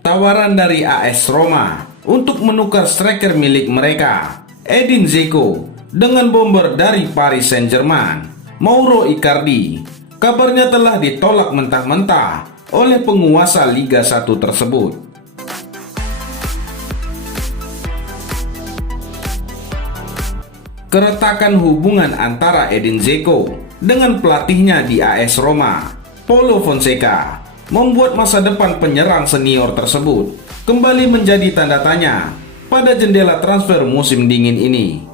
Tawaran dari AS Roma untuk menukar striker milik mereka, Edin Dzeko, dengan bomber dari Paris Saint-Germain, Mauro Icardi, kabarnya telah ditolak mentah-mentah oleh penguasa Liga 1 tersebut. Keretakan hubungan antara Edin Dzeko dengan pelatihnya di AS Roma, Paulo Fonseca, membuat masa depan penyerang senior tersebut kembali menjadi tanda tanya pada jendela transfer musim dingin ini.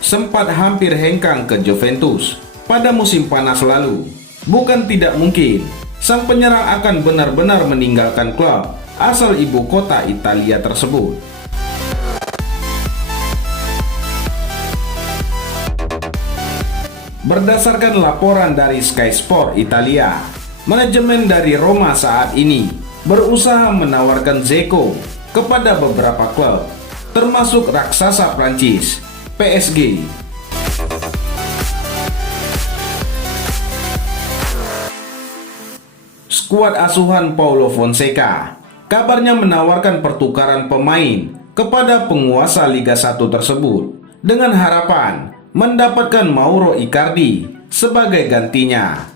Sempat hampir hengkang ke Juventus pada musim panas lalu, bukan tidak mungkin sang penyerang akan benar-benar meninggalkan klub asal ibu kota Italia tersebut. Berdasarkan laporan dari Sky Sport Italia, manajemen dari Roma saat ini berusaha menawarkan Dzeko kepada beberapa klub, termasuk raksasa Prancis, PSG. Skuad asuhan Paulo Fonseca kabarnya menawarkan pertukaran pemain kepada penguasa Liga 1 tersebut dengan harapan mendapatkan Mauro Icardi sebagai gantinya.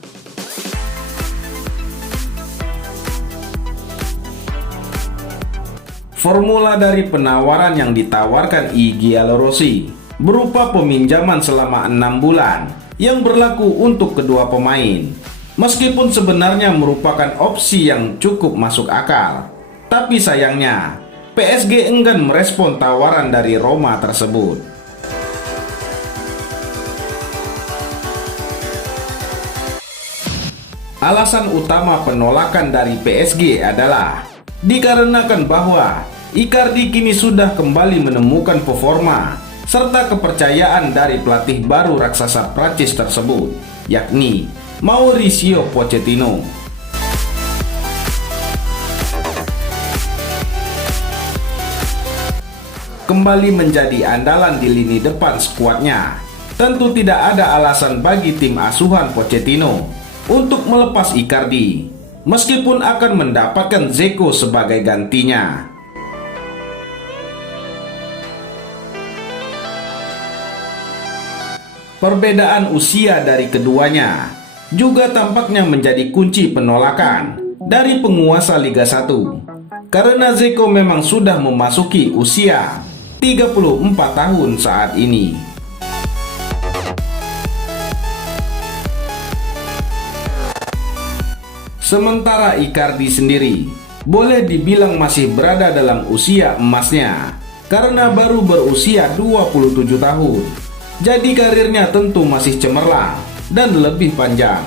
Formula dari penawaran yang ditawarkan I Giallorossi berupa peminjaman selama 6 bulan yang berlaku untuk kedua pemain. Meskipun sebenarnya merupakan opsi yang cukup masuk akal, tapi sayangnya PSG enggan merespon tawaran dari Roma tersebut. Alasan utama penolakan dari PSG adalah dikarenakan bahwa Icardi kini sudah kembali menemukan performa serta kepercayaan dari pelatih baru raksasa Prancis tersebut, yakni Mauricio Pochettino. Kembali menjadi andalan di lini depan skuadnya, tentu tidak ada alasan bagi tim asuhan Pochettino untuk melepas Icardi, meskipun akan mendapatkan Dzeko sebagai gantinya. Perbedaan usia dari keduanya juga tampaknya menjadi kunci penolakan dari penguasa Liga 1, karena Dzeko memang sudah memasuki usia 34 tahun saat ini. Sementara Icardi sendiri boleh dibilang masih berada dalam usia emasnya karena baru berusia 27 tahun. Jadi karirnya tentu masih cemerlang dan lebih panjang.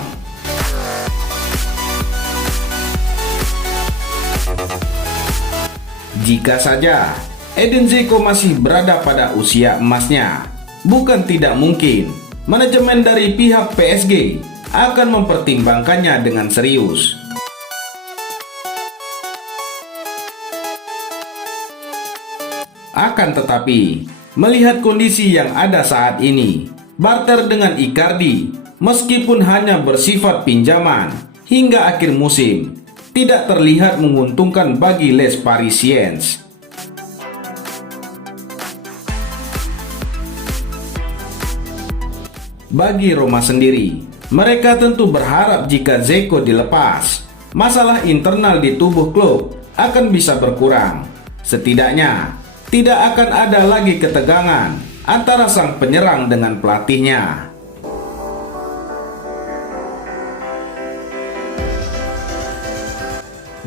Jika saja Edin Dzeko masih berada pada usia emasnya, bukan tidak mungkin manajemen dari pihak PSG akan mempertimbangkannya dengan serius. Akan tetapi, melihat kondisi yang ada saat ini, barter dengan Icardi meskipun hanya bersifat pinjaman hingga akhir musim, tidak terlihat menguntungkan bagi Les Parisiens. Bagi Roma sendiri, mereka tentu berharap jika Dzeko dilepas, masalah internal di tubuh klub akan bisa berkurang. Setidaknya, tidak akan ada lagi ketegangan antara sang penyerang dengan pelatihnya.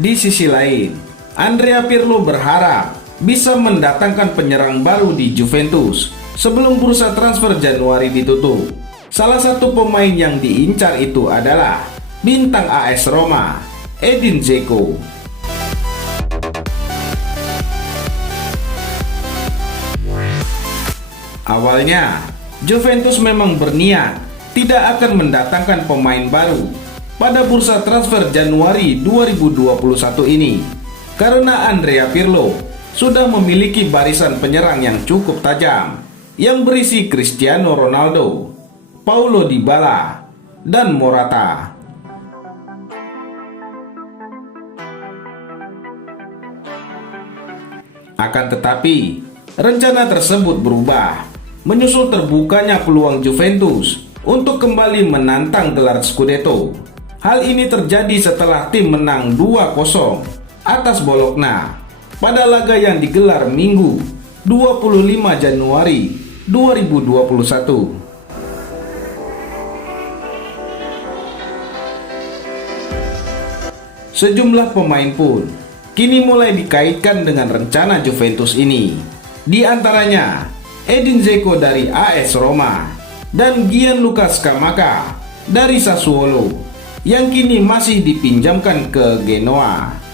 Di sisi lain, Andrea Pirlo berharap bisa mendatangkan penyerang baru di Juventus sebelum bursa transfer Januari ditutup. Salah satu pemain yang diincar itu adalah bintang AS Roma, Edin Dzeko. Awalnya, Juventus memang berniat tidak akan mendatangkan pemain baru pada bursa transfer Januari 2021 ini, karena Andrea Pirlo sudah memiliki barisan penyerang yang cukup tajam, yang berisi Cristiano Ronaldo, Paulo Dybala, dan Morata. Akan tetapi, rencana tersebut berubah, menyusul terbukanya peluang Juventus untuk kembali menantang gelar Scudetto. Hal ini terjadi setelah tim menang 2-0 atas Bologna pada laga yang digelar Minggu 25 Januari 2021. Sejumlah pemain pun kini mulai dikaitkan dengan rencana Juventus ini. Di antaranya Edin Dzeko dari AS Roma dan Gianluca Scamacca dari Sassuolo yang kini masih dipinjamkan ke Genoa.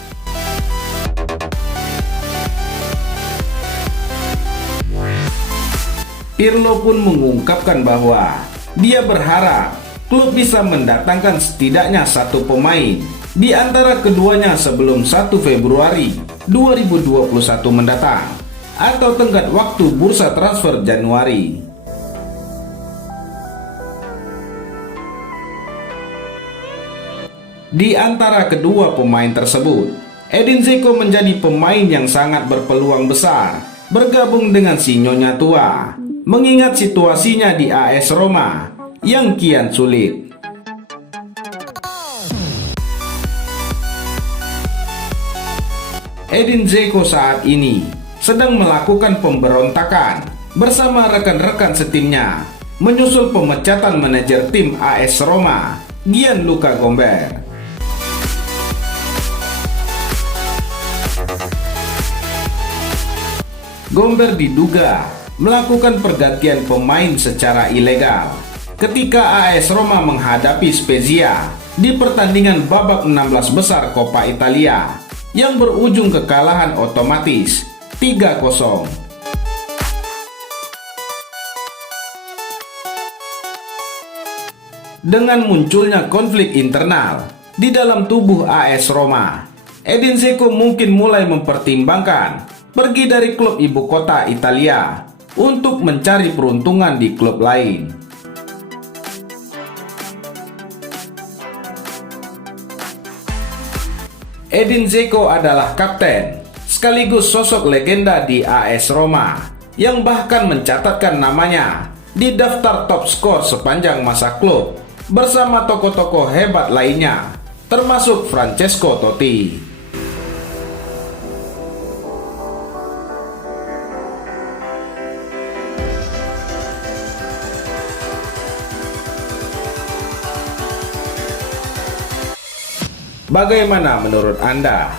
Pirlo pun mengungkapkan bahwa dia berharap klub bisa mendatangkan setidaknya satu pemain di antara keduanya sebelum 1 Februari 2021 mendatang atau tenggat waktu bursa transfer Januari. Di antara kedua pemain tersebut, Edin Dzeko menjadi pemain yang sangat berpeluang besar bergabung dengan si Nyonya tua, mengingat situasinya di AS Roma yang kian sulit. Edin Dzeko saat ini sedang melakukan pemberontakan bersama rekan-rekan setimnya, menyusul pemecatan manajer tim AS Roma, Gianluca Gomber. Gomber diduga melakukan pergantian pemain secara ilegal ketika AS Roma menghadapi Spezia di pertandingan babak 16 besar Coppa Italia yang berujung kekalahan otomatis 3-0. Dengan munculnya konflik internal di dalam tubuh AS Roma, Edin Dzeko mungkin mulai mempertimbangkan pergi dari klub ibu kota Italia untuk mencari peruntungan di klub lain. Edin Dzeko adalah kapten sekaligus sosok legenda di AS Roma yang bahkan mencatatkan namanya di daftar top skor sepanjang masa klub bersama tokoh-tokoh hebat lainnya termasuk Francesco Totti. Bagaimana menurut Anda?